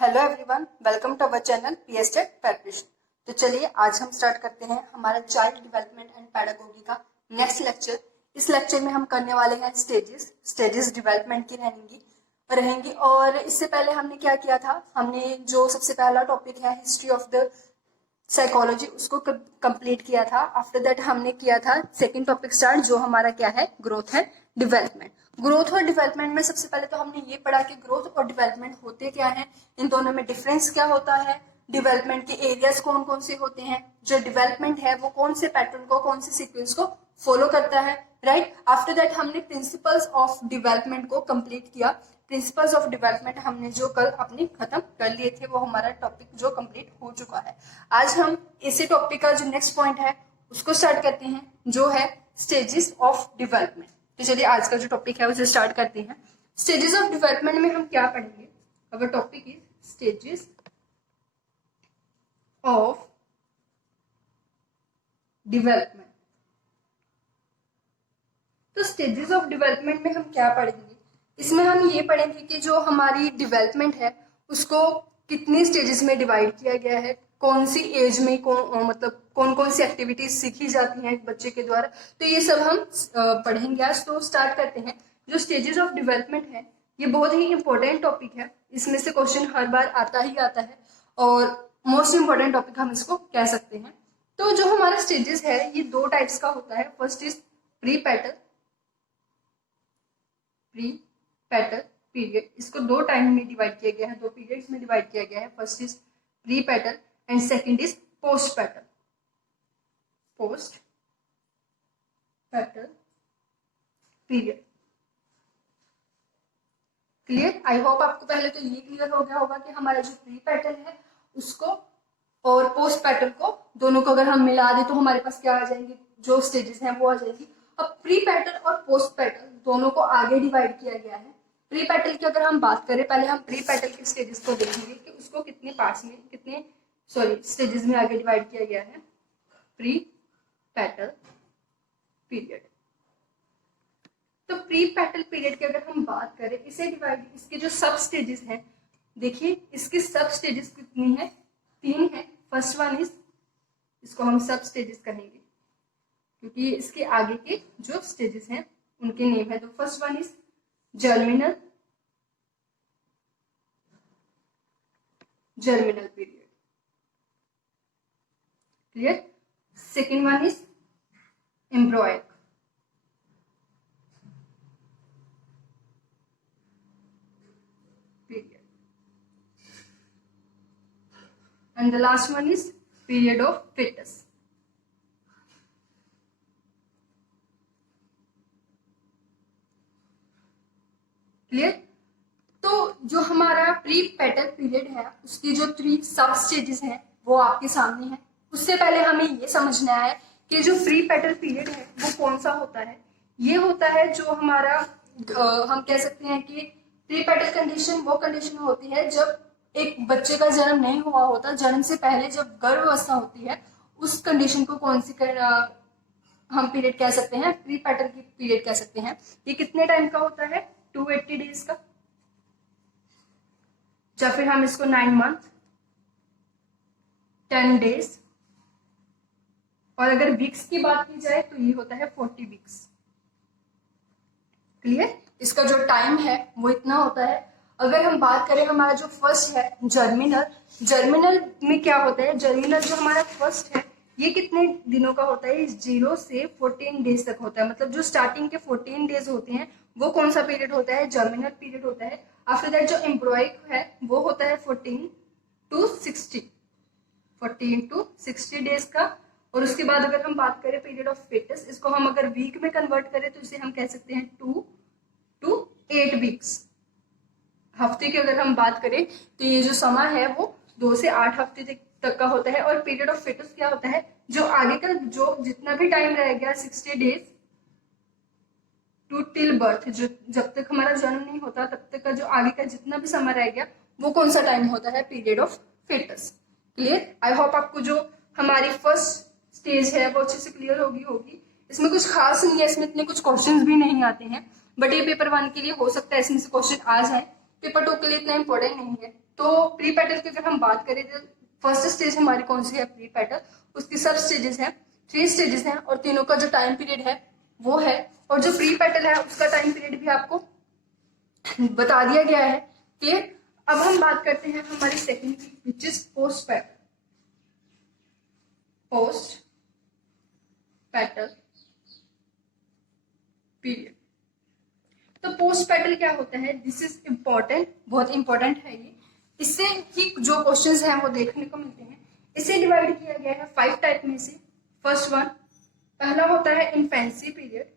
Hello everyone, welcome to our channel PS tech preparation. तो चलिए आज हम स्टार्ट करते हैं हमारा चाइल्ड डेवलपमेंट एंड पेडागोगी का नेक्स्ट लेक्चर। इस लेक्चर में हम करने वाले हैं स्टेजेस डेवलपमेंट की रहेंगी। और इससे पहले हमने क्या किया था, हमने जो सबसे पहला टॉपिक है हिस्ट्री ऑफ द साइकोलॉजी उसको कंप्लीट किया था। आफ्टर दैट हमने किया था सेकंड टॉपिक स्टार्ट, जो हमारा क्या है, ग्रोथ है डेवलपमेंट। ग्रोथ और डेवलपमेंट में सबसे पहले तो हमने ये पढ़ा कि ग्रोथ और डेवलपमेंट होते क्या है, इन दोनों में डिफरेंस क्या होता है, डेवलपमेंट के एरियाज कौन कौन से होते हैं, जो डेवलपमेंट है वो कौन से पैटर्न को, कौन से सीक्वेंस को फॉलो करता है, राइट। आफ्टर दैट हमने प्रिंसिपल्स ऑफ डेवलपमेंट को कंप्लीट किया। प्रिंसिपल्स ऑफ डेवलपमेंट हमने जो कल अपनी खत्म कर लिए थे, वो हमारा टॉपिक जो कंप्लीट हो चुका है। आज हम इसी टॉपिक का जो नेक्स्ट पॉइंट है उसको स्टार्ट करते हैं, जो है स्टेजेस ऑफ डेवलपमेंट। तो चलिए आज का जो टॉपिक है उसे स्टार्ट करते हैं। स्टेजेस ऑफ डेवलपमेंट में हम क्या पढ़ेंगे? Our topic is stages of development. तो स्टेजेस ऑफ डेवलपमेंट में हम क्या पढ़ेंगे? इसमें हम ये पढ़ेंगे कि जो हमारी डेवलपमेंट है उसको कितनी स्टेजेस में डिवाइड किया गया है, कौन सी एज में मतलब कौन कौन सी एक्टिविटीज सीखी जाती हैं एक बच्चे के द्वारा। तो ये सब हम पढ़ेंगे आज। तो स्टार्ट करते हैं। जो स्टेजेस ऑफ डेवलपमेंट है ये बहुत ही इंपॉर्टेंट टॉपिक है, इसमें से क्वेश्चन हर बार आता ही आता है और मोस्ट इंपॉर्टेंट टॉपिक हम इसको कह सकते हैं। तो जो हमारा स्टेजेस है ये दो टाइप्स का होता है। First is pre petal period. इसको दो टाइम में डिवाइड किया गया है, दो पीरियड्स में डिवाइड किया गया है। First is pre petal and second is post petal period. Clear? I hope आपको पहले तो ये क्लियर हो गया होगा कि हमारा जो प्री पैटल है उसको और पोस्ट पैटल को, दोनों को अगर हम मिला दें तो हमारे पास क्या आ जाएंगे, जो स्टेजेस हैं वो आ जाएंगी। अब प्री पैटल और पोस्ट पैटल दोनों को आगे डिवाइड किया गया है। प्री पैटल की अगर हम बात करें, पहले हम प्री पैटल के स्टेजेस को देखेंगे कि उसको कितने पार्ट्स में, स्टेजेस में आगे डिवाइड किया गया है। Pre petal period. तो प्री पैटल पीरियड की अगर हम बात करें, इसे डिवाइड, इसके जो सब स्टेजेस हैं, देखिए इसके सब स्टेजेस कितनी है, 3 है। फर्स्ट वन इज, इसको हम सब स्टेजेस कहेंगे क्योंकि इसके आगे के जो स्टेजेस हैं उनके नेम है। तो first one is germinal period. Clear? Second one is embryonic period and the last one is period of fetus। Clear? तो जो हमारा प्री पैटल पीरियड है उसकी जो 3 सब स्टेजेस हैं वो आपके सामने है। उससे पहले हमें ये समझना है कि जो प्री पैटल पीरियड है वो कौन सा होता है। ये होता है जो हमारा हम कह सकते हैं कि प्री पैटल कंडीशन वो कंडीशन होती है जब एक बच्चे का जन्म नहीं हुआ होता, जन्म से पहले जब गर्भावस्था होती है, उस कंडीशन को कौन सी हम पीरियड कह सकते हैं, प्री पैटल की पीरियड कह सकते हैं। ये कितने टाइम का होता है? 280 डेज का, या फिर हम इसको 9 मंथ 10 डेज, और अगर वीक्स की बात की जाए तो ये होता है 40 वीक्स। क्लियर? इसका जो टाइम है वो इतना होता है। अगर हम बात करें हमारा जो फर्स्ट है जर्मिनल में क्या होता है, जर्मिनल जो हमारा फर्स्ट है ये कितने दिनों का होता है? 0 से 14 डेज तक होता है। मतलब जो स्टार्टिंग के 14 डेज होते हैं वो कौन सा पीरियड होता है? जर्मिनल पीरियड होता है। आफ्टर दैट जो एम्ब्रॉयक है वो होता है 14 टू 60 डेज का। और उसके बाद अगर हम बात करें पीरियड ऑफ fetus, इसको हम अगर वीक में कन्वर्ट करें तो इसे हम कह सकते हैं 2 to 8 वीक्स। हफ्ते की अगर हम बात करें तो ये जो समय है वो 2 से 8 हफ्ते तक का होता है। और पीरियड ऑफ fetus क्या होता है? जो आगे का जो जितना भी टाइम रह गया 60 डेज टू टिल बर्थ, जो जब तक हमारा जन्म नहीं होता तब तक का जो आगे का जितना भी समय रह गया वो कौन सा टाइम होता है? Period of fetus। Clear? I hope आपको जो हमारी फर्स्ट स्टेज है वो अच्छे से क्लियर होगी। इसमें कुछ खास नहीं है, इसमें इतने कुछ क्वेश्चंस भी नहीं आते हैं, बट ये पेपर 1 के लिए हो सकता है इसमें से क्वेश्चन आ जाए। पेपर 2 के लिए इतना इंपॉर्टेंट नहीं है। तो प्री पैटल की अगर हम बात करें तो फर्स्ट स्टेज हमारी कौन सी है, प्री पैटल। उसकी सब स्टेजेस हैं, 3 स्टेजेस हैं और तीनों का जो टाइम पीरियड है वो है। और जो प्री पैटल है उसका टाइम पीरियड भी आपको बता दिया गया है। क्लियर। अब हम बात करते हैं हमारी सेकंड की, which is post petal. Post petal period. तो पोस्ट पैटल क्या होता है, दिस इज इंपॉर्टेंट, बहुत इंपॉर्टेंट है ये। इससे ही जो क्वेश्चंस हैं वो देखने को मिलते हैं। इसे डिवाइड किया गया है 5 टाइप में से। फर्स्ट वन, पहला होता है इन्फेंसी पीरियड।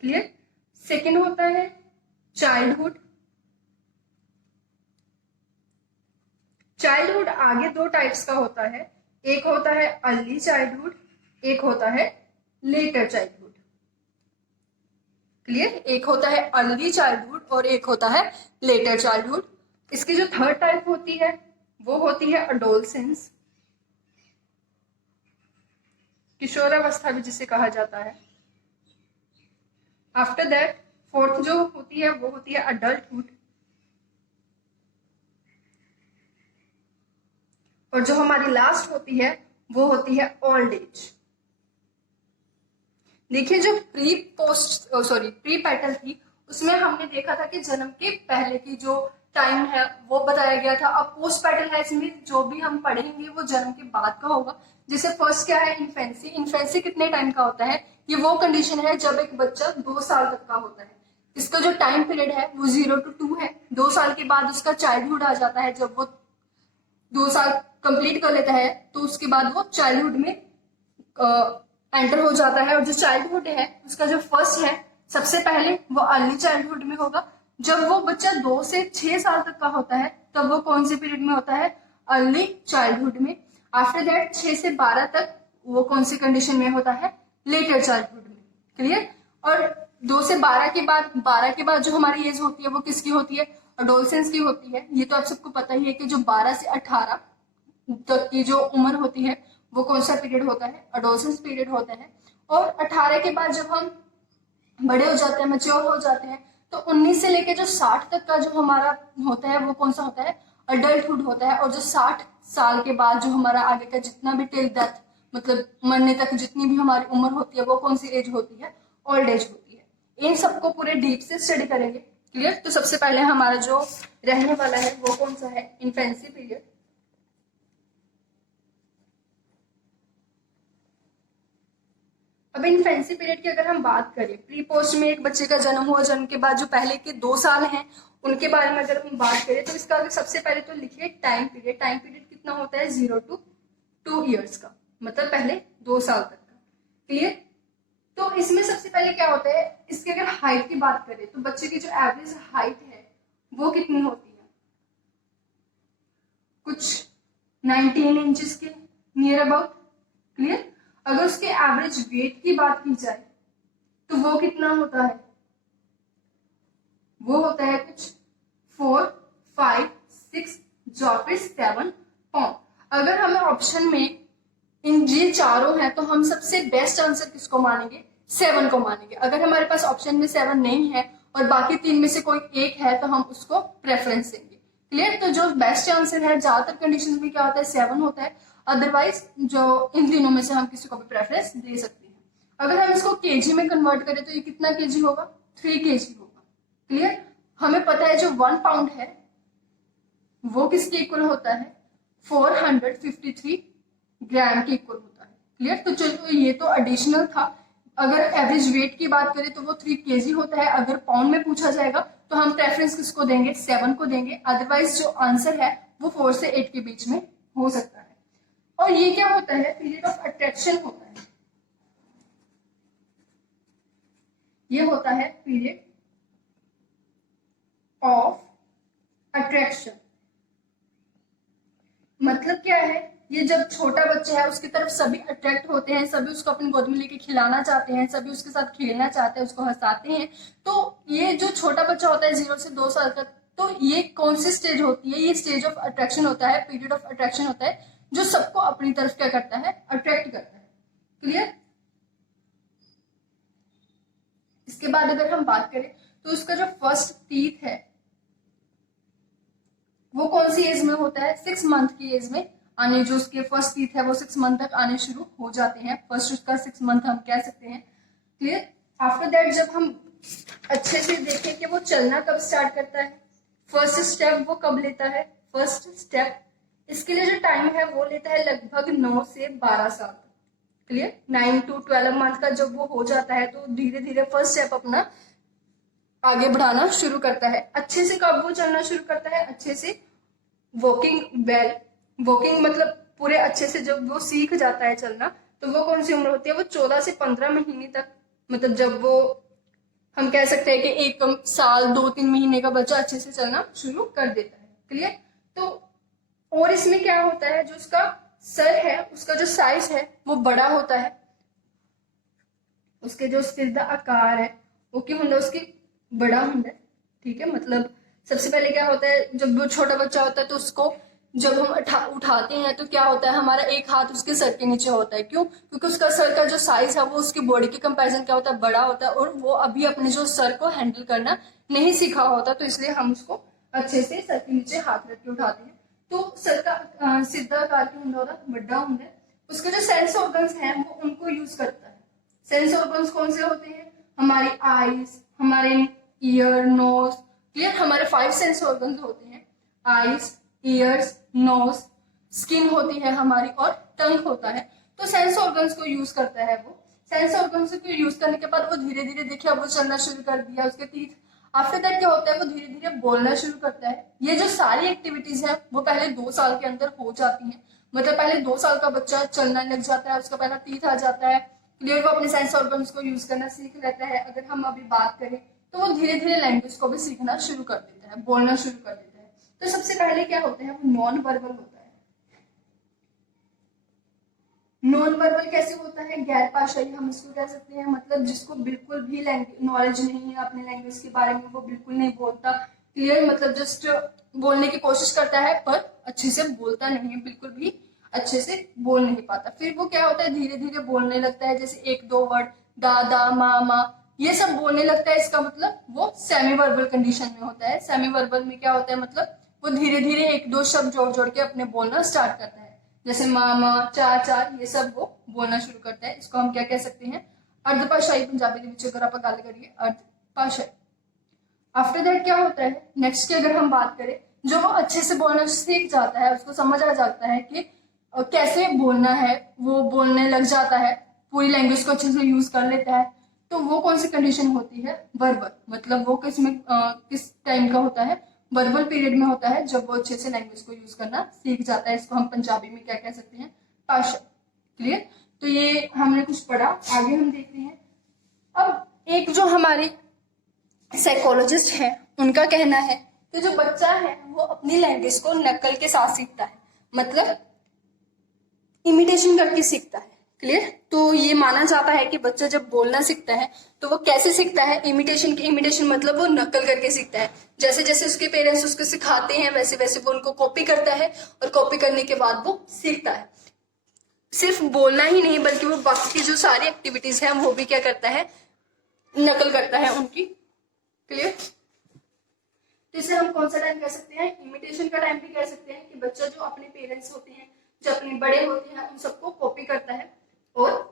क्लियर। सेकेंड होता है चाइल्डहुड। चाइल्डहुड आगे 2 टाइप्स का होता है, एक होता है अर्ली चाइल्डहुड, एक होता है लेटर चाइल्डहुड। क्लियर। एक होता है अर्ली चाइल्डहुड और एक होता है लेटर चाइल्डहुड। इसकी जो थर्ड टाइप होती है वो होती है अडोलसेंस, किशोरावस्था भी जिसे कहा जाता है। आफ्टर दैट फोर्थ जो होती है वो होती है अडल्टहुड। और जो हमारी लास्ट होती है वो होती है ओल्ड एज। देखिए जो प्री पैटल थी उसमें हमने देखा था कि जन्म के पहले की जो टाइम है वो बताया गया था। अब पोस्ट पैटल है, इसमें जो भी हम पढ़ेंगे वो जन्म के बाद का होगा। जैसे फर्स्ट क्या है, इन्फेंसी। इन्फेंसी कितने टाइम का होता है, ये वो कंडीशन है जब एक बच्चा 2 साल तक का होता है। इसका जो टाइम पीरियड है वो 0 to 2 है। 2 साल के बाद उसका चाइल्डहुड आ जाता है। जब वो 2 साल कंप्लीट कर लेता है तो उसके बाद वो चाइल्डहुड में एंटर हो जाता है। और जो चाइल्डहुड है उसका जो फर्स्ट है सबसे पहले वो अर्ली चाइल्डहुड में होगा। जब वो बच्चा 2 से 6 साल तक का होता है तब वो कौन से पीरियड में होता है, अर्ली चाइल्डहुड में। आफ्टर दैट 6 से 12 तक वो कौन सी कंडीशन में होता है, लेटर चाइल्डहुड में। क्लियर। और 2 से 12 के बाद जो हमारी एज होती है वो किसकी होती है, अडोलसेंस की होती है। ये तो आप सबको पता ही है कि जो 12 से 18 तक की जो उम्र होती है वो कौन सा पीरियड होता है, अडोलसेंस पीरियड होता है। और 18 के बाद जब हम बड़े हो जाते हैं, मैच्योर हो जाते हैं, तो 19 से लेके जो 60 तक का जो हमारा होता है वो कौन सा होता है, अडल्टहुड होता है। और जो 60 साल के बाद जो हमारा आगे का जितना भी टिल डेथ, मतलब मरने तक जितनी भी हमारी उम्र होती है वो कौन सी एज होती है, ओल्ड एज होती है। इन सबको पूरे डीप से स्टडी करेंगे। क्लियर। तो सबसे पहले हमारा जो रहने वाला है वो कौन सा है, इन्फेंसी पीरियड। अब इन्फेंसी पीरियड की अगर हम बात करें, प्री पोस्ट में एक बच्चे का जन्म हुआ, जन्म के बाद जो पहले के 2 साल हैं उनके बारे में अगर हम बात करें तो इसका अगर सबसे पहले तो लिखिए टाइम पीरियड। टाइम पीरियड कितना होता है, 0 to 2 ईयर्स का, मतलब पहले 2 साल तक का। क्लियर। तो इसमें सबसे पहले क्या होता है, इसकी अगर हाइट की बात करें तो बच्चे की जो एवरेज हाइट है वो कितनी होती है, कुछ 19 इंचेस के नियर अबाउट। क्लियर। अगर उसके एवरेज वेट की बात की जाए तो वो कितना होता है, वो होता है कुछ 4, 5, 6 या फिर 7 पाउंड। अगर हमें ऑप्शन में इन ये चारों हैं तो हम सबसे बेस्ट आंसर किसको मानेंगे, 7 को मानेंगे। अगर हमारे पास ऑप्शन में 7 नहीं है और बाकी 3 में से कोई एक है तो हम उसको प्रेफरेंस देंगे। क्लियर। तो जो बेस्ट आंसर है ज्यादातर कंडीशंस में क्या होता है, 7 होता है। अदरवाइज जो इन तीनों में से हम किसी को भी प्रेफरेंस दे सकते हैं। अगर हम इसको केजी में कन्वर्ट करें तो ये कितना केजी होगा, 3 केजी होगा। क्लियर। हमें पता है जो 1 पाउंड है वो किसके इक्वल होता है, 453 ग्राम के इक्वल होता है। क्लियर। तो चलो ये तो एडिशनल था। अगर एवरेज वेट की बात करें तो वो 3 केजी होता है। अगर पाउंड में पूछा जाएगा तो हम प्रेफरेंस किसको देंगे, 7 को देंगे। अदरवाइज जो आंसर है वो 4 से 8 के बीच में हो सकता है। और ये क्या होता है, पीरियड ऑफ अट्रैक्शन होता है। ये होता है पीरियड ऑफ अट्रैक्शन। मतलब क्या है, ये जब छोटा बच्चा है उसकी तरफ सभी अट्रैक्ट होते हैं, सभी उसको अपनी गोद में लेके खिलाना चाहते हैं, सभी उसके साथ खेलना चाहते हैं, उसको हंसाते हैं। तो ये जो छोटा बच्चा होता है 0 से 2 साल तक, तो ये कौन सी स्टेज होती है, ये स्टेज ऑफ अट्रैक्शन होता है, पीरियड ऑफ अट्रैक्शन होता है, जो सबको अपनी तरफ क्या करता है, अट्रैक्ट करता है। क्लियर। इसके बाद अगर हम बात करें तो उसका जो फर्स्ट टीथ है वो कौन सी एज में होता है, 6 मंथ की एज में आने, जो उसके फर्स्ट टीथ है वो 6 मंथ तक आने शुरू हो जाते हैं। फर्स्ट उसका 6 मंथ हम कह सकते हैं। क्लियर। आफ्टर दैट जब हम अच्छे से देखें कि वो चलना कब स्टार्ट करता है, फर्स्ट स्टेप वो कब लेता है, फर्स्ट स्टेप इसके लिए जो टाइम है वो लेता है लगभग 9 से 12 साल। क्लियर। 9 to 12 मंथ का जब वो हो जाता है तो धीरे धीरे फर्स्ट स्टेप अपना आगे बढ़ाना शुरू करता है। अच्छे से कब वो चलना शुरू करता है, अच्छे से वॉकिंग वेल, वॉकिंग मतलब पूरे अच्छे से जब वो सीख जाता है चलना, तो वो कौन सी उम्र होती है, वो 14 से 15 महीने तक, मतलब जब वो हम कह सकते हैं कि 1 साल 2-3 महीने का बच्चा अच्छे से चलना शुरू कर देता है। क्लियर। तो और इसमें क्या होता है, जो उसका सर है उसका जो साइज है वो बड़ा होता है, उसके जो सिर का आकार है वो क्या होता है, उसकी बड़ा होता है। ठीक है। मतलब सबसे पहले क्या होता है, जब वो छोटा बच्चा होता है तो उसको जब हम उठाते हैं तो क्या होता है, हमारा एक हाथ उसके सर के नीचे होता है। क्यों? क्योंकि उसका सर का जो साइज है वो उसकी बॉडी के कंपैरिजन क्या होता है, बड़ा होता है, और वो अभी अपने जो सर को हैंडल करना नहीं सीखा होता, तो इसलिए हम उसको अच्छे से सर के नीचे हाथ रख के उठाते हैं। तो सर का सीधा आकार क्यों होता है, बड़ा होता है। उसके जो सेंस ऑर्गन्स हैं वो उनको यूज करता है। सेंस ऑर्गन्स कौन से होते हैं, हमारी आईज, हमारे ईयर, नोज। क्लियर। हमारे 5 सेंस ऑर्गन्स होते हैं, आईज, ईयर्स, नोज, स्किन होती है हमारी, और टंग होता है। तो सेंस ऑर्गन्स को यूज करता है वो। सेंस ऑर्गन्स को यूज करने के बाद वो धीरे धीरे देखिए वो चलना शुरू कर दिया, उसके टीथ। आफ्टर दैट क्या होता है, वो धीरे धीरे बोलना शुरू करता है। ये जो सारी एक्टिविटीज है वो पहले 2 साल के अंदर हो जाती है। मतलब पहले 2 साल का बच्चा चलना लग जाता है, उसका पहला टीथ आ जाता है। क्लियर। वो अपने सेंस ऑर्गन्स को यूज करना सीख लेता है। अगर हम अभी बात करें तो वो धीरे धीरे लैंग्वेज को भी सीखना शुरू कर देता है, बोलना शुरू कर देता है। तो सबसे पहले क्या होता है, वो नॉन वर्बल होता है। नॉन वर्बल कैसे होता है, गैर भाषाई हम इसको कह सकते हैं। मतलब जिसको बिल्कुल भी नॉलेज नहीं है अपने लैंग्वेज के बारे में, वो बिल्कुल नहीं बोलता। क्लियर। मतलब जस्ट बोलने की कोशिश करता है पर अच्छे से बोलता नहीं है, बिल्कुल भी अच्छे से बोल नहीं पाता। फिर वो क्या होता है, धीरे धीरे बोलने लगता है, जैसे 1-2 वर्ड दादा, मामा, ये सब बोलने लगता है। इसका मतलब वो सेमी वर्बल कंडीशन में होता है। सेमी वर्बल में क्या होता है, मतलब वो धीरे धीरे 1-2 शब्द जोड़ जोड़ के अपने बोलना स्टार्ट करता है, जैसे मामा, चाचा, ये सब वो बोलना शुरू करता है। इसको हम क्या कह सकते हैं, अर्धभाषाई पंजाबी के विच अगर आप गल करिए अर्धभाषाई। आफ्टर दैट क्या होता है, नेक्स्ट की अगर हम बात करें, जो वो अच्छे से बोलना सीख जाता है, उसको समझ आ जाता है कि कैसे बोलना है, वो बोलने लग जाता है, पूरी लैंग्वेज को अच्छे से यूज कर लेता है, तो वो कौन सी कंडीशन होती है, वर्बल। मतलब वो किस टाइम का होता है, वर्बल पीरियड में होता है, जब वो अच्छे से लैंग्वेज को यूज करना सीख जाता है। इसको हम पंजाबी में क्या कह सकते हैं, भाषा। क्लियर। तो ये हमने कुछ पढ़ा, आगे हम देखते हैं। अब एक जो हमारे साइकोलॉजिस्ट है उनका कहना है कि जो बच्चा है वो अपनी लैंग्वेज को नकल के साथ सीखता है, मतलब इमिटेशन करके सीखता है। क्लियर। तो ये माना जाता है कि बच्चा जब बोलना सीखता है तो वो कैसे सीखता है, इमिटेशन की। इमिटेशन मतलब वो नकल करके सीखता है। जैसे जैसे उसके पेरेंट्स उसको सिखाते हैं वैसे वैसे वो उनको कॉपी करता है, और कॉपी करने के बाद वो सीखता है। सिर्फ बोलना ही नहीं बल्कि वो बाकी की जो सारी एक्टिविटीज है वो भी क्या करता है, नकल करता है उनकी। क्लियर। तो इसे हम कौन सा टाइम कह सकते हैं, इमिटेशन का टाइम भी कह सकते हैं, कि बच्चा जो अपने पेरेंट्स होते हैं, जो अपने बड़े होते हैं, उन सबको कॉपी करता है और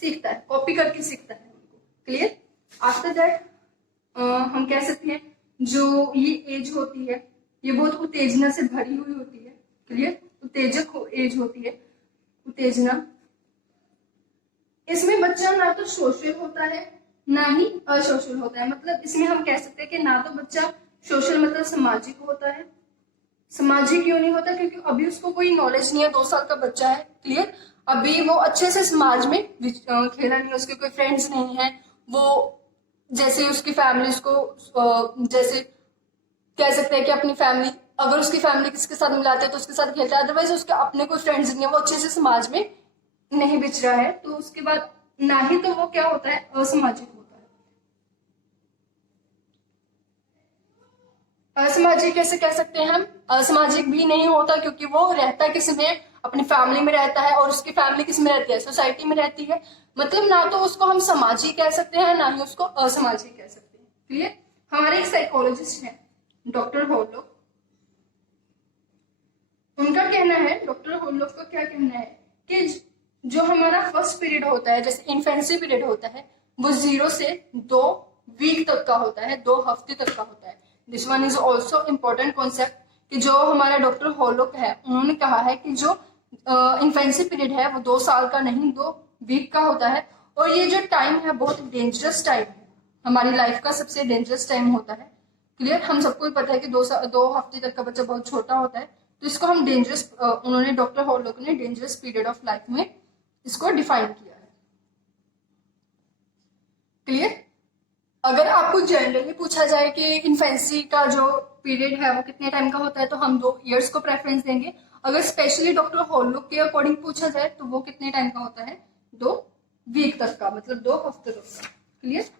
सीखता है, कॉपी करके सीखता है उनको। क्लियर। आफ्टर दैट हम कह सकते हैं जो ये एज होती है ये बहुत उत्तेजना से भरी हुई होती है। क्लियर। उत्तेजक एज होती है, उत्तेजना। इसमें बच्चा ना तो सोशल होता है ना ही असोशल होता है। मतलब इसमें हम कह सकते हैं कि ना तो बच्चा सोशल मतलब सामाजिक होता है। सामाजिक क्यों नहीं होता, क्योंकि अभी उसको कोई नॉलेज नहीं है, 2 साल का बच्चा है। क्लियर। अभी वो अच्छे से समाज में खेला नहीं है, उसके कोई फ्रेंड्स नहीं है। वो जैसे उसकी फैमिली उसको जैसे कह सकते हैं कि अपनी फैमिली, अगर उसकी फैमिली किसके साथ मिलाते हैं तो उसके साथ खेलता है, अदरवाइज उसके अपने कोई फ्रेंड्स नहीं है, वो अच्छे से समाज में नहीं बिछ रहा है। तो उसके बाद ना ही तो वो क्या होता है, असामाजिक होता है। असामाजिक कैसे कह सकते हैं हम, असामाजिक भी नहीं होता क्योंकि वो रहता किस में, अपनी फैमिली में रहता है, और उसकी फैमिली किस में रहती है, सोसाइटी में रहती है। मतलब ना तो उसको हम समाजी कह सकते हैं ना ही उसको असामाजी कह सकते हैं। क्लियर। हमारे एक साइकोलॉजिस्ट हैं डॉक्टर होलोक, उनका कहना है, डॉक्टर होलोक का क्या कहना है कि जो हमारा फर्स्ट पीरियड होता है, जैसे इन्फेंसी पीरियड होता है, वो 0 से 2 वीक तक का होता है, 2 हफ्ते तक का होता है। This one is also important concept कि जो हमारा डॉक्टर होलोक है उन्होंने कहा है कि जो इन्फेंसी पीरियड है वो 2 साल का नहीं 2 वीक का होता है। और ये जो टाइम है बहुत डेंजरस टाइम है, हमारी लाइफ का सबसे डेंजरस टाइम होता है। क्लियर। हम सबको ही पता है कि 2 हफ्ते तक का बच्चा बहुत छोटा होता है, तो इसको हम डेंजरस, उन्होंने डॉक्टर होलोक ने डेंजरस पीरियड ऑफ लाइफ में इसको डिफाइन किया है। क्लियर। अगर आपको जनरली पूछा जाए कि इन्फेंसी का जो पीरियड है वो कितने टाइम का होता है, तो हम 2 ईयर्स को प्रेफरेंस देंगे। अगर स्पेशली डॉक्टर होलोक के अकॉर्डिंग पूछा जाए तो वो कितने टाइम का होता है, 2 वीक तक का, मतलब 2 हफ्ते तक का। क्लियर।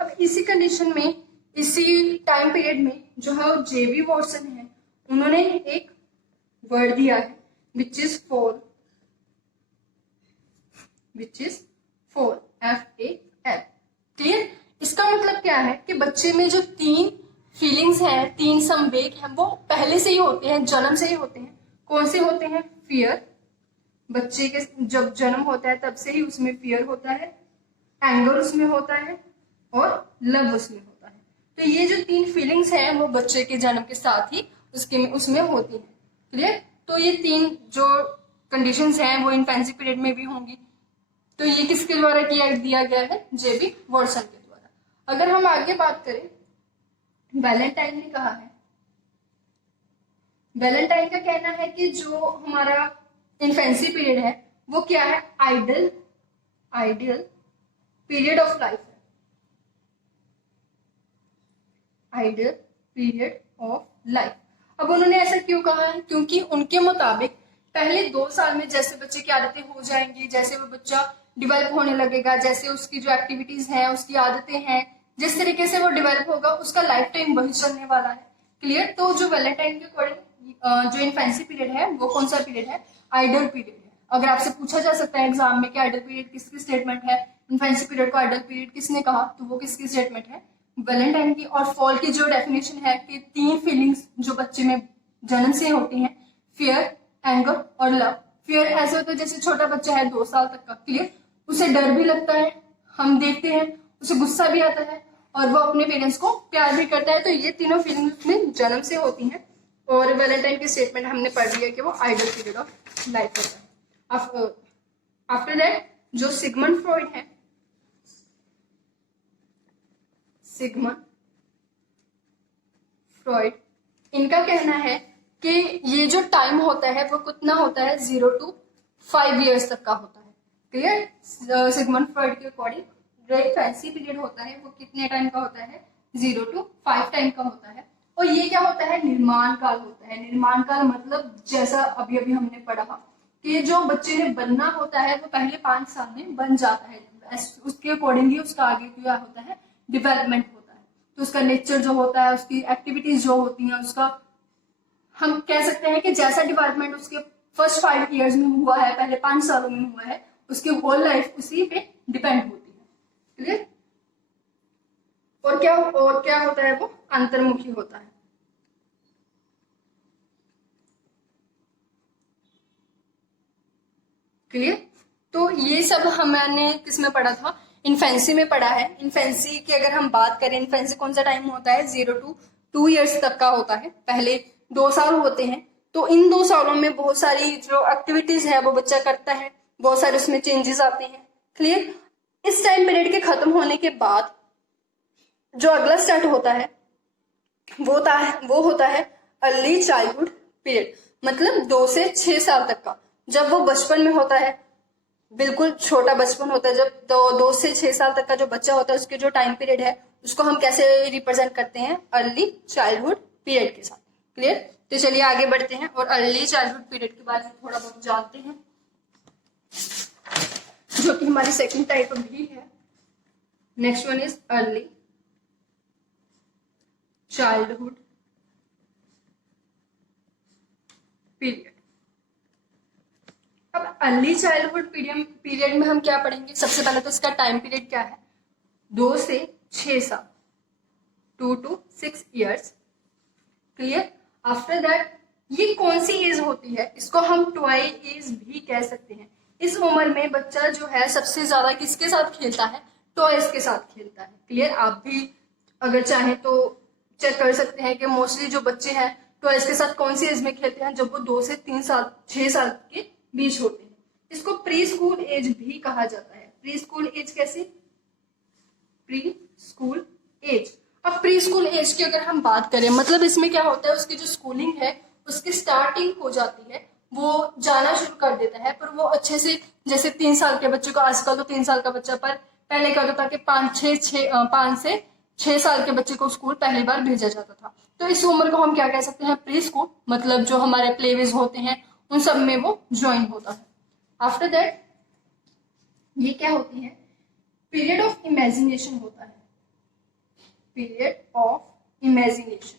अब इसी कंडीशन में, इसी टाइम पीरियड में जो है जेबी वॉटसन है, उन्होंने एक वर्ड दिया है which is fall, FAL। Clear. इसका मतलब क्या है कि बच्चे में जो 3 फीलिंग्स हैं, 3 संवेग हैं, वो पहले से ही होते हैं, जन्म से ही होते हैं। कौन से होते हैं? फियर, बच्चे के जब जन्म होता है तब से ही उसमें फियर होता है, एंगर उसमें होता है और लव उसमें होता है। तो ये जो 3 फीलिंग्स हैं वो बच्चे के जन्म के साथ ही उसमें होती है। क्लियर। तो ये 3 जो कंडीशंस हैं वो इन्फेंसी पीरियड में भी होंगी। तो ये किसके द्वारा दिया गया है? जेबी वॉटसन के द्वारा। अगर हम आगे बात करें, वैलेंटाइन ने कहा है, वैलेंटाइन का कहना है कि जो हमारा इन्फेंसी पीरियड है वो क्या है? आइडियल पीरियड ऑफ लाइफ है, आइडियल पीरियड ऑफ लाइफ। अब उन्होंने ऐसा क्यों कहा है? क्योंकि उनके मुताबिक पहले 2 साल में जैसे बच्चे की आदतें हो जाएंगी, जैसे वो बच्चा डिवेलप होने लगेगा, जैसे उसकी जो एक्टिविटीज हैं, उसकी आदतें हैं, जिस तरीके से वो डिवेलप होगा उसका लाइफ टाइम वही चलने वाला है। क्लियर। तो जो वैलेंटाइन के अकॉर्डिंग जो इन्फेंसी पीरियड है वो कौन सा पीरियड है? आइडल पीरियड है। अगर आपसे पूछा जा सकता है एग्जाम में कि आइडल पीरियड किसकी स्टेटमेंट है, इन्फेंसी पीरियड को आइडल पीरियड किसने कहा, तो वो किसकी स्टेटमेंट है? वैलेंटाइन की। और फॉल की जो डेफिनेशन है कि 3 फीलिंग्स जो बच्चे में जन्म से होती हैं, फियर, एंगर और लव। फियर ऐसे होता है जैसे छोटा बच्चा है 2 साल तक का, क्लियर, उसे डर भी लगता है, हम देखते हैं, उसे गुस्सा भी आता है और वो अपने पेरेंट्स को प्यार भी करता है। तो ये तीनों फीलिंग्स में जन्म से होती हैं। और वैलेंटाइन की स्टेटमेंट हमने पढ़ लिया कि वो आइडल पीरियड ऑफ लाइफ होता है। आफ्टर दैट जो सिगमंड फ्रॉइड है, सिगमंड फ्रॉइड, इनका कहना है कि ये जो टाइम होता है वो कितना होता है? 0 to 5 ईयर्स तक का होता है। क्लियर। सिगमंड फ्रॉइड के अकॉर्डिंग जो एक फैंसी पीरियड होता है वो कितने टाइम का होता है? 0 to 5 टाइम का होता है। और ये क्या होता है? निर्माण काल होता है। निर्माण काल मतलब जैसा अभी अभी हमने पढ़ा कि जो बच्चे ने बनना होता है वो पहले 5 साल में बन जाता है, उसके अकॉर्डिंग ही उसका आगे क्या होता है? डेवलपमेंट होता है। तो उसका नेचर जो होता है, उसकी एक्टिविटीज जो होती हैं, उसका हम कह सकते हैं कि जैसा डिवेलपमेंट उसके फर्स्ट 5 ईयर्स में हुआ है, पहले 5 सालों में हुआ है, उसकी होल लाइफ उसी पे डिपेंड होती है। क्लियर। और क्या होता है? वो अंतर्मुखी होता है। क्लियर। तो ये सब हमने किसमें पढ़ा था? इन्फेंसी में पढ़ा है। इन्फेंसी की अगर हम बात करें, इन्फेंसी कौन सा टाइम होता है? 0 to 2 ईयर्स तक का होता है। पहले 2 साल होते हैं। तो इन 2 सालों में बहुत सारी जो एक्टिविटीज है वो बच्चा करता है, बहुत सारे उसमें चेंजेस आते हैं। क्लियर। इस टाइम पीरियड के खत्म होने के बाद जो अगला स्टार्ट होता है वो होता है अर्ली चाइल्डहुड पीरियड, मतलब 2 से 6 साल तक का। जब वो बचपन में होता है, बिल्कुल छोटा बचपन होता है, जब 2 से 6 साल तक का जो बच्चा होता है उसके जो टाइम पीरियड है उसको हम कैसे रिप्रेजेंट करते हैं? अर्ली चाइल्डहुड पीरियड के साथ। क्लियर। तो चलिए आगे बढ़ते हैं और अर्ली चाइल्डहुड पीरियड के बारे में थोड़ा बहुत जानते हैं, जो कि हमारी सेकंड टाइप भी है। Next one is early childhood period. अब अर्ली चाइल्डहुड पीरियड में हम क्या पढ़ेंगे? सबसे पहले तो इसका टाइम पीरियड क्या है? 2 से 6 साल, 2 to 6 years। Clear? After that ये कौन सी एज होती है? इसको हम टॉय एज भी कह सकते हैं। इस उम्र में बच्चा जो है सबसे ज्यादा किसके साथ खेलता है? टॉयज के साथ खेलता है। क्लियर? आप भी अगर चाहें तो चेक कर सकते हैं कि मोस्टली जो बच्चे हैं टॉयज के साथ कौन सी एज में खेलते हैं, जब वो 2 से 3 साल 6 साल के बीच होते हैं। इसको प्री स्कूल एज भी कहा जाता है। प्री स्कूल एज कैसे? Pre school age. अब प्री स्कूल एज की अगर हम बात करें, मतलब इसमें क्या होता है, उसकी जो स्कूलिंग है उसकी स्टार्टिंग हो जाती है, वो जाना शुरू कर देता है, पर वो अच्छे से, जैसे 3 साल के बच्चे को, आजकल तो 3 साल का बच्चा, पर पहले क्या होता था कि 5 से 6 साल के बच्चे को स्कूल पहली बार भेजा जाता था। तो इस उम्र को हम क्या कह सकते हैं? Pre school. मतलब जो हमारे प्लेवेज होते हैं उन सब में वो ज्वाइन होता है। आफ्टर दैट ये क्या होती है? पीरियड ऑफ इमेजिनेशन होता है। Period of imagination.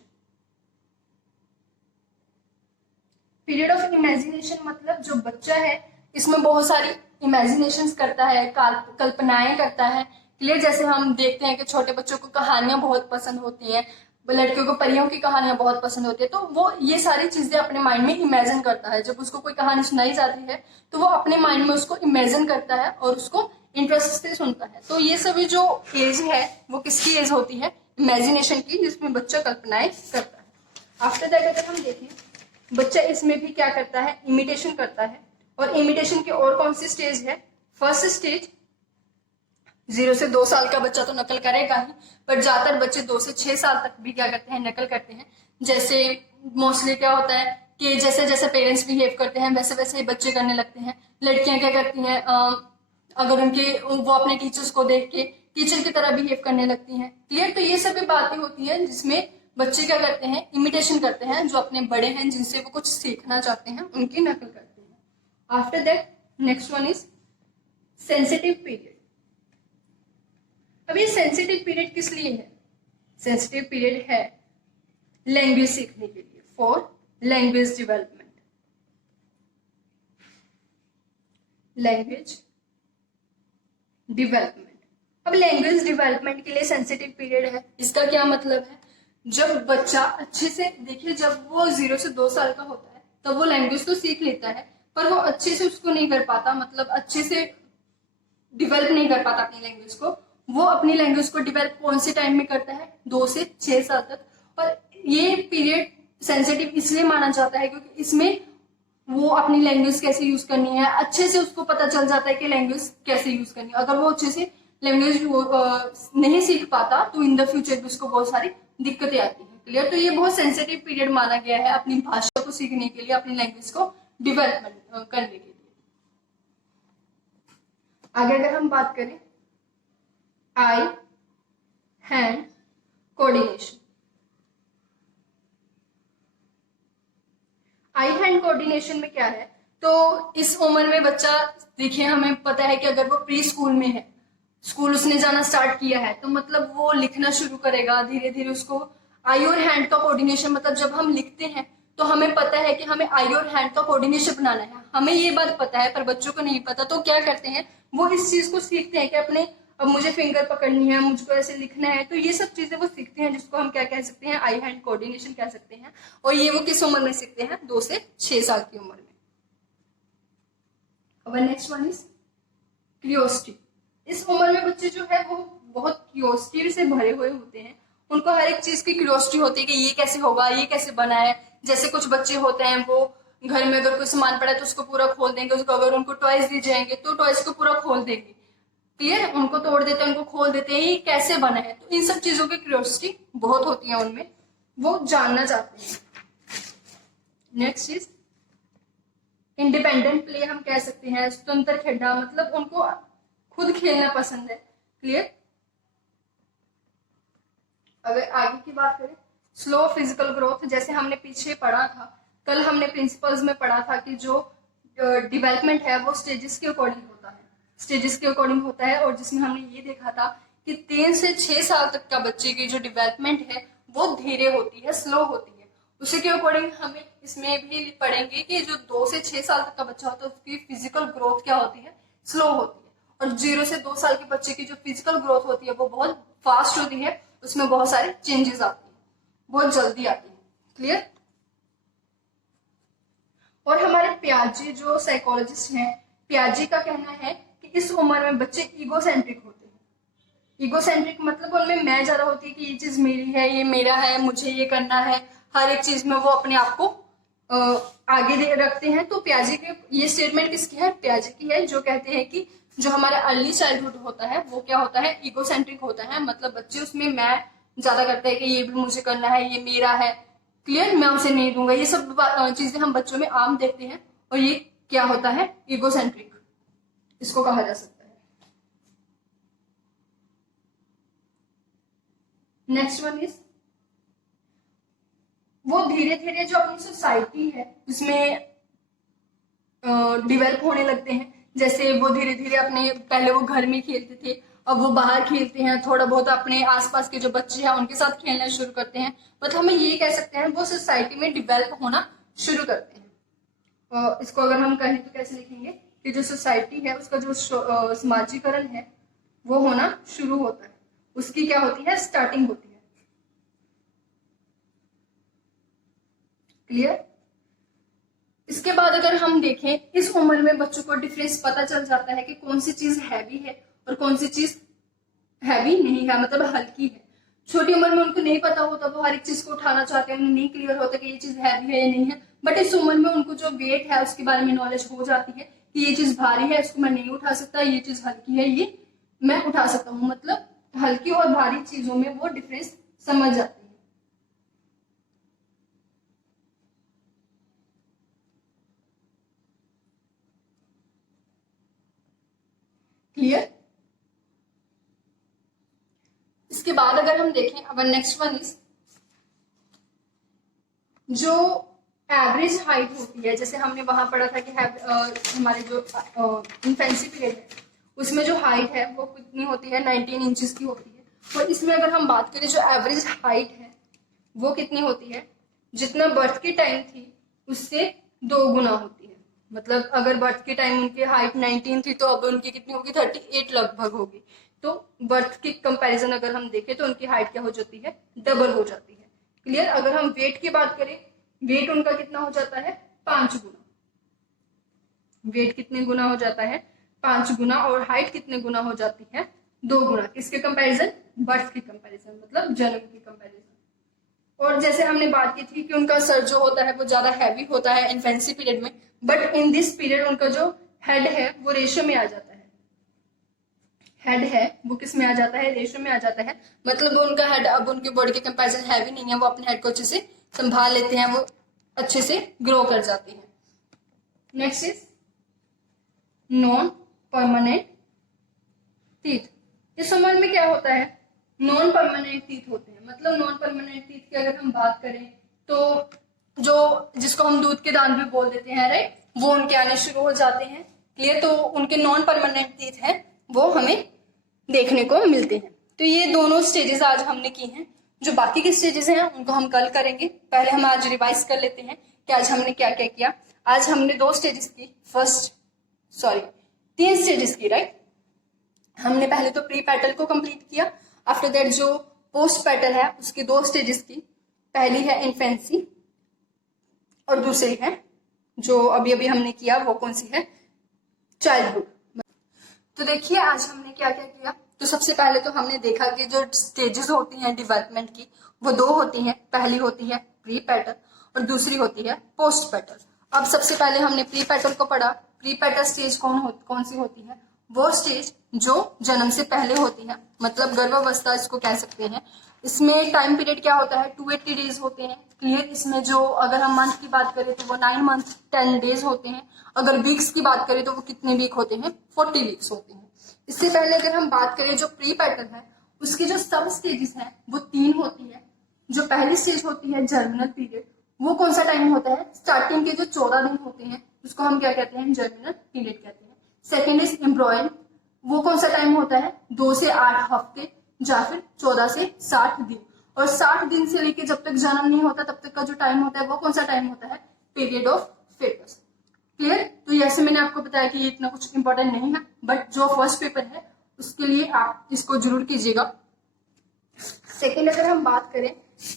Period of imagination मतलब जो बच्चा है इसमें बहुत सारी इमेजिनेशंस करता है, कल्पनाएं करता है। क्लियर? जैसे हम देखते हैं कि छोटे बच्चों को कहानियां बहुत पसंद होती हैं, लड़कियों को परियों की कहानियां बहुत पसंद होती है, तो वो ये सारी चीजें अपने माइंड में इमेजिन करता है। जब उसको कोई कहानी सुनाई जाती है तो वो अपने माइंड में उसको इमेजिन करता है और उसको इंटरेस्ट से सुनता है। तो ये सभी जो एज है वो किसकी एज होती है? इमेजिनेशन की, जिसमें बच्चा कल्पनाएं करता है। आफ्टर दैट अगर हम देखें, बच्चा इसमें भी क्या करता है? इमिटेशन करता है। और इमिटेशन की और कौन सी स्टेज है? फर्स्ट स्टेज, 0 से 2 साल का बच्चा तो नकल करेगा ही, पर ज्यादातर बच्चे 2 से 6 साल तक भी क्या करते हैं? नकल करते हैं। जैसे मोस्टली क्या होता है कि जैसे जैसे पेरेंट्स बिहेव करते हैं वैसे वैसे बच्चे करने लगते हैं। लड़कियां क्या करती हैं, अगर वो अपने टीचर्स को देख के टीचर की तरह बिहेव करने लगती हैं। क्लियर? तो ये सभी बातें होती हैं जिसमें बच्चे क्या करते हैं? इमिटेशन करते हैं, जो अपने बड़े हैं जिनसे वो कुछ सीखना चाहते हैं उनकी नकल करते हैं। After that next one is sensitive period. अब ये सेंसिटिव पीरियड किस लिए है? सेंसिटिव पीरियड है लैंग्वेज सीखने के लिए, for language development. Language development. अब लैंग्वेज डेवलपमेंट के लिए सेंसिटिव पीरियड है। इसका क्या मतलब है? जब बच्चा अच्छे से, देखिए, जब वो 0 से 2 साल का होता है तब वो लैंग्वेज तो सीख लेता है, पर वो अच्छे से उसको नहीं कर पाता, मतलब अच्छे से डेवलप नहीं कर पाता अपनी लैंग्वेज को। वो अपनी लैंग्वेज को डेवलप कौन से टाइम में करता है? 2 से 6 साल तक। और ये पीरियड सेंसिटिव इसलिए माना जाता है क्योंकि इसमें वो अपनी लैंग्वेज कैसे यूज करनी है, अच्छे से उसको पता चल जाता है कि लैंग्वेज कैसे यूज करनी है। अगर वो अच्छे से लैंग्वेज नहीं सीख पाता तो इन द फ्यूचर भी उसको बहुत सारी दिक्कतें आती हैं। क्लियर? तो ये बहुत सेंसिटिव पीरियड माना गया है अपनी भाषा को सीखने के लिए, अपनी लैंग्वेज को डेवलपमेंट करने के लिए। आगे अगर हम बात करें, आई हैंड कोऑर्डिनेशन। आई हैंड कोऑर्डिनेशन में क्या है? तो इस उम्र में बच्चा, देखिए, हमें पता है कि अगर वो प्री स्कूल में है, स्कूल उसने जाना स्टार्ट किया है, तो मतलब वो लिखना शुरू करेगा धीरे धीरे। उसको आई और हैंड का कोऑर्डिनेशन, मतलब जब हम लिखते हैं तो हमें पता है कि हमें आई और हैंड का कोऑर्डिनेशन बनाना है, हमें ये बात पता है, पर बच्चों को नहीं पता। तो क्या करते हैं, वो इस चीज को सीखते हैं कि अपने, अब मुझे फिंगर पकड़नी है, मुझको ऐसे लिखना है, तो ये सब चीजें वो सीखते हैं, जिसको हम क्या कह सकते हैं? आई हैंड कोऑर्डिनेशन कह सकते हैं। और ये वो किस उम्र में सीखते हैं? 2 से 6 साल की उम्र में। अब नेक्स्ट वन इज क्यूरियोसिटी। इस उम्र में बच्चे जो है वो बहुत क्यूरियोसिटी से भरे हुए होते हैं। उनको हर एक चीज की क्यूरियोसिटी होती है कि ये कैसे होगा, ये कैसे बना है। जैसे कुछ बच्चे होते हैं वो घर में अगर कोई सामान पड़ा है तो उसको पूरा खोल देंगे, उसको अगर उनको टॉयज दिए जाएंगे तो टॉयज को पूरा खोल देंगे। क्लियर? उनको तोड़ देते हैं, उनको खोल देते हैं, ये कैसे बना है। तो इन सब चीजों की क्यूरियोसिटी बहुत होती है उनमें, वो जानना चाहते हैं। नेक्स्ट इज इंडिपेंडेंट प्ले, हम कह सकते हैं स्वतंत्र खेलना, मतलब उनको खुद खेलना पसंद है। क्लियर? अगर आगे की बात करें, स्लो फिजिकल ग्रोथ, जैसे हमने पीछे पढ़ा था, कल हमने प्रिंसिपल्स में पढ़ा था कि जो डेवलपमेंट है वो स्टेजेस के अकॉर्डिंग होता है, स्टेजेस के अकॉर्डिंग होता है। और जिसमें हमने ये देखा था कि 3 से 6 साल तक का बच्चे की जो डेवलपमेंट है वो धीरे होती है, स्लो होती है। उसी के अकॉर्डिंग हमें इसमें भी पढ़ेंगे कि जो 2 से 6 साल तक का बच्चा होता है उसकी फिजिकल ग्रोथ क्या होती है, स्लो होती है, और 0 से 2 साल के बच्चे की जो फिजिकल ग्रोथ होती है वो बहुत फास्ट होती है, उसमें बहुत सारे चेंजेस आते हैं, बहुत जल्दी आती है। क्लियर। और हमारे पियाजे जो साइकोलॉजिस्ट हैं, पियाजे का कहना है कि इस उम्र में बच्चे ईगोसेंट्रिक होते हैं। ईगोसेंट्रिक मतलब उनमें मैं ज्यादा होती है कि ये चीज मेरी है, ये मेरा है, मुझे ये करना है, हर एक चीज में वो अपने आप को आगे रखते हैं। तो पियाजे के ये स्टेटमेंट किसकी है, पियाजे की है, जो कहते हैं कि जो हमारा अर्ली चाइल्डहुड होता है वो क्या होता है, ईगोसेंट्रिक होता है। मतलब बच्चे उसमें मैं ज्यादा करते हैं कि ये भी मुझे करना है, ये मेरा है, क्लियर, मैं उसे नहीं दूंगा। ये सब चीजें हम बच्चों में आम देखते हैं, और ये क्या होता है, ईगोसेंट्रिक इसको कहा जा सकता है। नेक्स्ट वन इज, वो धीरे धीरे जो अपनी सोसाइटी है उसमें डिवेल्प होने लगते हैं। जैसे वो धीरे धीरे अपने, पहले वो घर में खेलते थे, अब वो बाहर खेलते हैं, थोड़ा बहुत अपने आसपास के जो बच्चे हैं उनके साथ खेलना शुरू करते हैं। मतलब हमें ये कह सकते हैं वो सोसाइटी में डिवेल्प होना शुरू करते हैं। इसको अगर हम कहें तो कैसे लिखेंगे कि जो सोसाइटी है उसका जो समाजीकरण है वो होना शुरू होता है, उसकी क्या होती है, स्टार्टिंग होती है। क्लियर। इसके बाद अगर हम देखें, इस उम्र में बच्चों को डिफरेंस पता चल जाता है कि कौन सी चीज हैवी है और कौन सी चीज हैवी नहीं है, मतलब हल्की है। छोटी उम्र में उनको नहीं पता होता, वो हर एक चीज को उठाना चाहते हैं, उन्हें नहीं क्लियर होता कि ये चीज हैवी है या नहीं है। बट इस उम्र में उनको जो वेट है उसके बारे में नॉलेज हो जाती है कि ये चीज भारी है, इसको मैं नहीं उठा सकता, ये चीज हल्की है, ये मैं उठा सकता हूँ। मतलब हल्की और भारी चीजों में वो डिफरेंस समझ जाते हैं। क्लियर। इसके बाद अगर हम देखें, अब नेक्स्ट वन इज, जो एवरेज हाइट होती है, जैसे हमने वहां पढ़ा था कि हमारे जो इन्फेंसी पीरियड है उसमें जो हाइट है वो कितनी होती है, 19 इंचेस की होती है। और इसमें अगर हम बात करें जो एवरेज हाइट है वो कितनी होती है, जितना बर्थ की टाइम थी उससे 2 गुना होती है। मतलब अगर बर्थ के टाइम उनकी हाइट 19 थी तो अब उनकी कितनी होगी, 38 लगभग होगी। तो बर्थ की कंपैरिजन अगर हम देखें तो उनकी हाइट क्या हो जाती है, डबल हो जाती है। क्लियर। अगर हम वेट की बात करें, वेट उनका कितना हो जाता है, 5 गुना। वेट कितने गुना हो जाता है, 5 गुना। और हाइट कितने गुना हो जाती है, 2 गुना। किसके कंपैरिजन, बर्थ की कंपैरिजन, मतलब जन्म की कंपैरिजन। और जैसे हमने बात की थी कि उनका सर जो होता है वो ज्यादा हैवी होता है इन्फेंसी पीरियड में, बट इन दिस पीरियड उनका जो हेड है वो रेशो में आ जाता है। हेड है वो किस में आ जाता है, रेशो में आ जाता है। मतलब उनका हेड अब उनकी बॉडी के कंपैरिजन हैवी नहीं है, वो अपने हेड को अच्छे से संभाल लेते हैं, वो अच्छे से ग्रो कर जाते हैं। Next is non permanent teeth. इस उम्र में क्या होता है, नॉन परमानेंट टीथ होते हैं। मतलब नॉन परमानेंट टीथ की अगर हम बात करें तो जो जिसको हम दूध के दांत भी बोल देते हैं, राइट, वो उनके आने शुरू हो जाते हैं। क्लियर। तो उनके नॉन परमानेंट टीथ हैं वो हमें देखने को मिलते हैं। तो ये दोनों स्टेजेस आज हमने की हैं। जो बाकी के स्टेजेस हैं उनको हम कल करेंगे। पहले हम आज रिवाइज कर लेते हैं कि आज हमने क्या क्या किया। आज हमने 2 स्टेजेस की, 3 स्टेजेस की, राइट। हमने पहले तो प्री पैटल को कंप्लीट किया। आफ्टर दैट जो पोस्ट पैटल है उसकी 2 स्टेजेस की। पहली है इन्फेंसी और दूसरी है जो अभी अभी हमने किया, वो कौन सी है, चाइल्डहुड। तो देखिए आज हमने क्या क्या किया। तो सबसे पहले तो हमने देखा कि जो स्टेजेस होती हैं डेवलपमेंट की वो 2 होती हैं। पहली होती है प्री पैटल और दूसरी होती है पोस्ट पैटल। अब सबसे पहले हमने प्री पैटल को पढ़ा। प्री पैटल स्टेज कौन सी होती है, वो स्टेज जो जन्म से पहले होती है, मतलब गर्भावस्था इसको कह सकते हैं। इसमें टाइम पीरियड क्या होता है, 280 डेज होते हैं। क्लियर। इसमें जो अगर हम मंथ की बात करें तो वो 9 मंथ 10 डेज होते हैं। अगर वीक्स की बात करें तो वो कितने वीक होते हैं, 40 वीक्स होते हैं। इससे पहले अगर हम बात करें जो प्री पैटल है उसके जो सब स्टेजेस हैं वो 3 होती है। जो पहली स्टेज होती है जर्मिनल पीरियड, वो कौन सा टाइम होता है, स्टार्टिंग के जो 14 दिन होते हैं उसको हम क्या कहते हैं, जर्मिनल पीरियड कहते हैं। सेकेंड इज एम्ब्रॉयल, वो कौन सा टाइम होता है, 2 से 8 हफ्ते या फिर 14 से 60 दिन। और 60 दिन से लेके जब तक जन्म नहीं होता तब तक का जो टाइम होता है वो कौन सा टाइम होता है, पीरियड ऑफ फेटस। क्लियर। तो ऐसे मैंने आपको बताया कि ये इतना कुछ इंपॉर्टेंट नहीं है, बट जो फर्स्ट पेपर है उसके लिए आप इसको जरूर कीजिएगा। सेकेंड अगर हम बात करें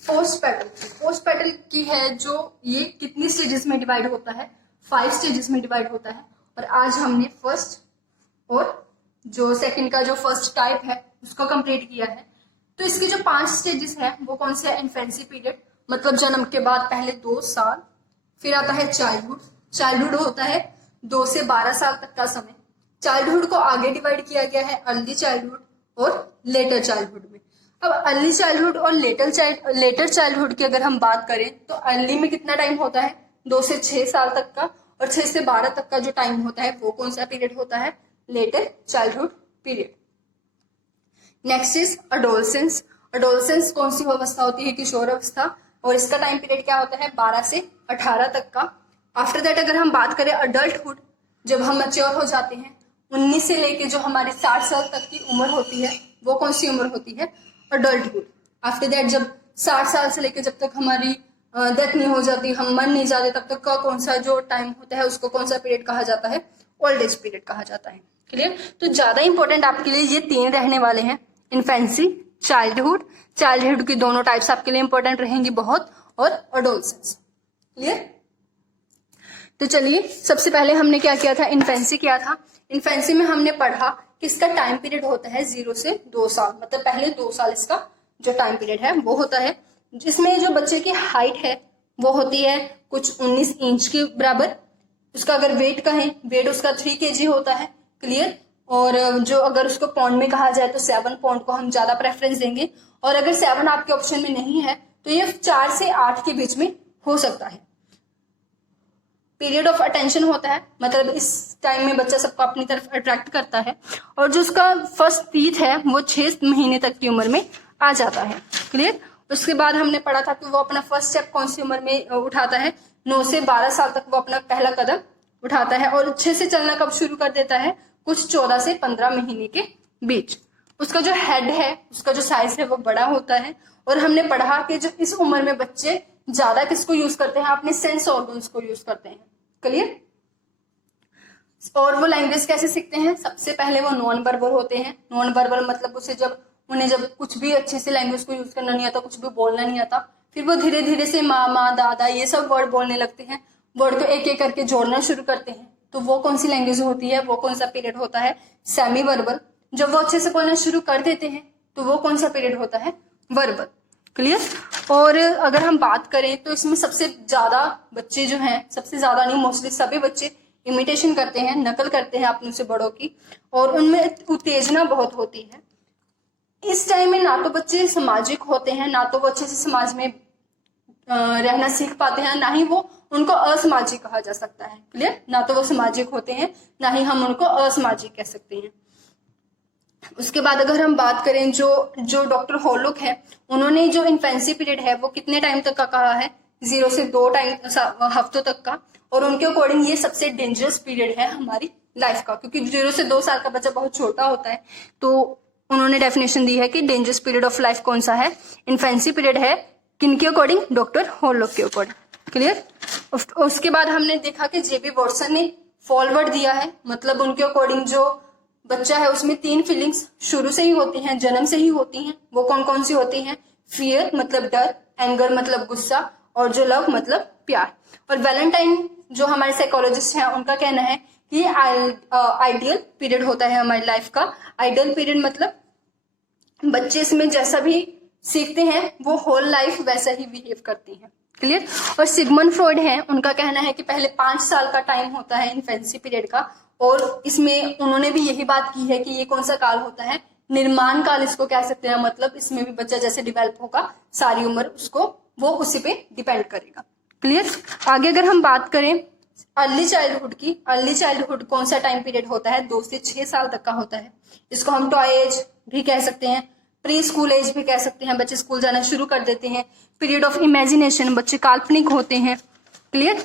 पोस्ट पेटल की है, जो ये कितनी स्टेजेस में डिवाइड होता है, 5 स्टेजेस में डिवाइड होता है। और आज हमने फर्स्ट और जो सेकंड का जो फर्स्ट टाइप है उसको कंप्लीट किया है। तो इसके जो 5 स्टेजेस हैं वो कौन से है, इन्फेंसी पीरियड मतलब जन्म के बाद पहले 2 साल, फिर आता है चाइल्डहुड होता है 2 से 12 साल तक का समय। चाइल्डहुड को आगे डिवाइड किया गया है अर्ली चाइल्डहुड और लेटर चाइल्डहुड में। अब अर्ली चाइल्डहुड और लेटर चाइल्डहुड की अगर हम बात करें तो अर्ली में कितना टाइम होता है, 2 से 6 साल तक का, और 6 से 12 तक का जो टाइम होता है वो कौन सा पीरियड होता है, letter childhood period. Next is adolescence. Adolescence कौन सी अवस्था होती है, किशोर अवस्था, और इसका टाइम पीरियड क्या होता है, 12 से 18 तक का। आफ्टर दैट अगर हम बात करें अडल्टहुड, जब हम मैच्योर हो जाते हैं, 19 से लेके जो हमारी 60 साल तक की उम्र होती है वो कौन सी उम्र होती है, अडल्टहुड। आफ्टर दैट जब 60 साल से लेके जब तक हमारी डेथ नहीं हो जाती, हम मर नहीं जाते, तब तक का कौन सा जो टाइम होता है उसको कौन सा पीरियड कहा जाता है, ओल्ड एज पीरियड कहा जाता है। क्लियर। तो ज्यादा इंपॉर्टेंट आपके लिए ये 3 रहने वाले हैं, इन्फेंसी, चाइल्डहुड की दोनों टाइप्स आपके लिए इंपॉर्टेंट रहेंगी बहुत, और अडोलसेंस। क्लियर। तो चलिए सबसे पहले हमने क्या किया था, इन्फेंसी किया था। इन्फेंसी में हमने पढ़ा कि इसका टाइम पीरियड होता है 0 से 2 साल, मतलब पहले 2 साल इसका जो टाइम पीरियड है वो होता है, जिसमें जो बच्चे की हाइट है वो होती है कुछ 19 इंच के बराबर। उसका अगर वेट कहें, वेट उसका 3 kg होता है। क्लियर। और जो अगर उसको पाउंड में कहा जाए तो 7 पाउंड को हम ज्यादा प्रेफरेंस देंगे, और अगर 7 आपके ऑप्शन में नहीं है तो ये 4 से 8 के बीच में हो सकता है। पीरियड ऑफ अटेंशन होता है, मतलब इस टाइम में बच्चा सबको अपनी तरफ अट्रैक्ट करता है, और जो उसका फर्स्ट टीथ है वो 6 महीने तक की उम्र में आ जाता है। क्लियर। उसके बाद हमने पढ़ा था कि वो अपना फर्स्ट स्टेप कौन सी उम्र में उठाता है, 9 से 12 साल तक वो अपना पहला कदम उठाता है, और अच्छे से चलना कब शुरू कर देता है, कुछ 14 से 15 महीने के बीच। उसका जो हेड है, उसका जो साइज है वो बड़ा होता है, और हमने पढ़ा कि जो इस उम्र में बच्चे ज्यादा किसको यूज करते हैं, अपने सेंस ऑर्गन्स को यूज करते हैं। क्लियर। और वो लैंग्वेज कैसे सीखते हैं, सबसे पहले वो नॉन वर्बल होते हैं। नॉन वर्बल मतलब उन्हें जब कुछ भी अच्छे से लैंग्वेज को यूज करना नहीं आता, कुछ भी बोलना नहीं आता, फिर वो धीरे धीरे से मामा दादा ये सब वर्ड बोलने लगते हैं, वर्ड को एक एक करके जोड़ना शुरू करते हैं। तो वो कौन सी लैंग्वेज होती है, वो कौन सा पीरियड होता है, सेमी वर्बल। जब वो अच्छे से बोलना शुरू कर देते हैं तो वो कौन सा पीरियड होता है, वर्बल। क्लियर। और अगर हम बात करें तो इसमें सबसे ज्यादा बच्चे जो हैं, सबसे ज्यादा नहीं मोस्टली सभी बच्चे इमिटेशन करते हैं, नकल करते हैं अपने से बड़ों की, और उनमें उत्तेजना बहुत होती है। इस टाइम में ना तो बच्चे सामाजिक होते हैं, ना तो वो अच्छे से समाज में रहना सीख पाते हैं, ना ही वो उनको असामाजिक कहा जा सकता है। क्लियर। ना तो वो सामाजिक होते हैं, ना ही हम उनको असामाजिक कह सकते हैं। उसके बाद अगर हम बात करें जो डॉक्टर हॉलॉक है, उन्होंने जो इन्फेंसी पीरियड है वो कितने टाइम तक का कहा है, 0 से 2 हफ्तों तक का, और उनके अकॉर्डिंग ये सबसे डेंजरस पीरियड है हमारी लाइफ का, क्योंकि 0 से 2 साल का बच्चा बहुत छोटा होता है। तो उन्होंने डेफिनेशन दी है कि डेंजरस पीरियड ऑफ लाइफ कौन सा है, इन्फेंसी पीरियड है। किनके अकॉर्डिंग, डॉक्टर हॉलॉक के अकॉर्डिंग। क्लियर। उसके बाद हमने देखा कि जेबी वॉटसन ने फॉरवर्ड दिया है, मतलब उनके अकॉर्डिंग जो बच्चा है उसमें 3 फीलिंग्स शुरू से ही होती हैं, जन्म से ही होती हैं। वो कौन कौन सी होती हैं, फियर मतलब डर, एंगर मतलब गुस्सा, और जो लव मतलब प्यार। और वैलेंटाइन जो हमारे साइकोलॉजिस्ट हैं उनका कहना है कि ये आइडियल पीरियड होता है हमारी लाइफ का। आइडियल पीरियड मतलब बच्चे इसमें जैसा भी सीखते हैं वो होल लाइफ वैसा ही बिहेव करती हैं। क्लियर। और सिगमंड फ्रॉइड है, उनका कहना है कि पहले 5 साल का टाइम होता है इन्फेंसी पीरियड का, और इसमें उन्होंने भी यही बात की है कि ये कौन सा काल होता है, निर्माण काल इसको कह सकते हैं। मतलब इसमें भी बच्चा जैसे डेवलप होगा सारी उम्र उसको वो उसी पे डिपेंड करेगा। क्लियर। आगे अगर हम बात करें अर्ली चाइल्डहुड की, अर्ली चाइल्डहुड कौन सा टाइम पीरियड होता है, 2 से 6 साल तक का होता है। इसको हम टॉय एज भी कह सकते हैं, प्री स्कूल एज भी कह सकते हैं, बच्चे स्कूल जाना शुरू कर देते हैं। पीरियड ऑफ इमेजिनेशन, बच्चे काल्पनिक होते हैं। क्लियर।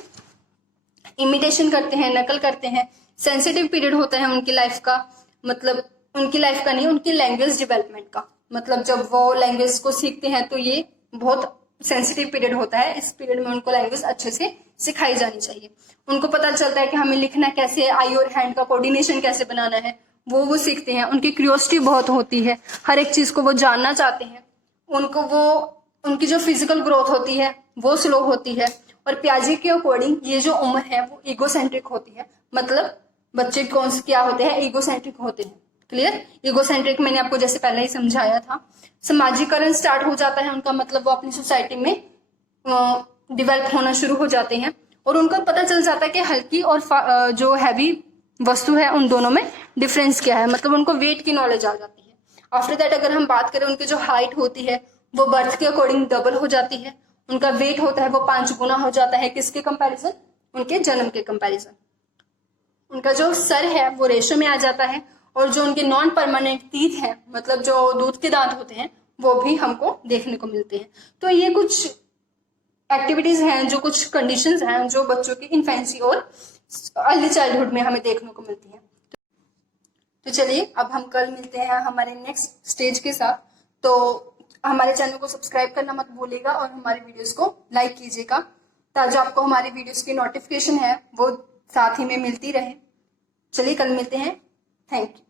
इमिटेशन करते हैं, नकल करते हैं। सेंसिटिव पीरियड होता है उनकी लाइफ का, मतलब उनकी लाइफ का नहीं, उनकी लैंग्वेज डेवलपमेंट का, मतलब जब वो लैंग्वेज को सीखते हैं तो ये बहुत सेंसिटिव पीरियड होता है। इस पीरियड में उनको लैंग्वेज अच्छे से सिखाई जानी चाहिए। उनको पता चलता है कि हमें लिखना कैसे है, आई और हैंड का कोऑर्डिनेशन कैसे बनाना है, वो सीखते हैं। उनकी क्यूरियोसिटी बहुत होती है, हर एक चीज को वो जानना चाहते हैं। उनकी जो फिजिकल ग्रोथ होती है वो स्लो होती है। और पियाजे के अकॉर्डिंग ये जो उम्र है वो ईगोसेंट्रिक होती है। मतलब बच्चे कौन से क्या होते हैं, ईगोसेंट्रिक होते हैं। क्लियर? ईगोसेंट्रिक मैंने आपको जैसे पहले ही समझाया था। समाजीकरण स्टार्ट हो जाता है उनका, मतलब वो अपनी सोसाइटी में डिवेल्प होना शुरू हो जाते हैं। और उनको पता चल जाता है कि हल्की और जो हैवी वस्तु है उन दोनों में डिफरेंस क्या है। मतलब उनको वेट की नॉलेज आ जाती है। आफ्टर दैट अगर हम बात करें, उनकी जो हाइट होती है वो बर्थ के अकॉर्डिंग डबल हो जाती है। उनका वेट होता है वो 5 गुना हो जाता है। किसके कंपैरिजन? उनके जन्म के कंपैरिजन। उनका जो सर है वो रेशो में आ जाता है। और जो उनके नॉन परमानेंट टीथ हैं, मतलब जो दूध के दांत होते हैं, वो भी हमको देखने को मिलते हैं। तो ये कुछ एक्टिविटीज हैं, जो कुछ कंडीशंस हैं जो बच्चों की इन्फेंसी और अर्ली चाइल्डहुड में हमें देखने को मिलती है। तो चलिए अब हम कल मिलते हैं हमारे नेक्स्ट स्टेज के साथ। तो हमारे चैनल को सब्सक्राइब करना मत भूलिएगा और हमारी वीडियोस को लाइक कीजिएगा, ताकि आपको हमारी वीडियोस की नोटिफिकेशन है वो साथ ही में मिलती रहे। चलिए कल मिलते हैं। Thank you.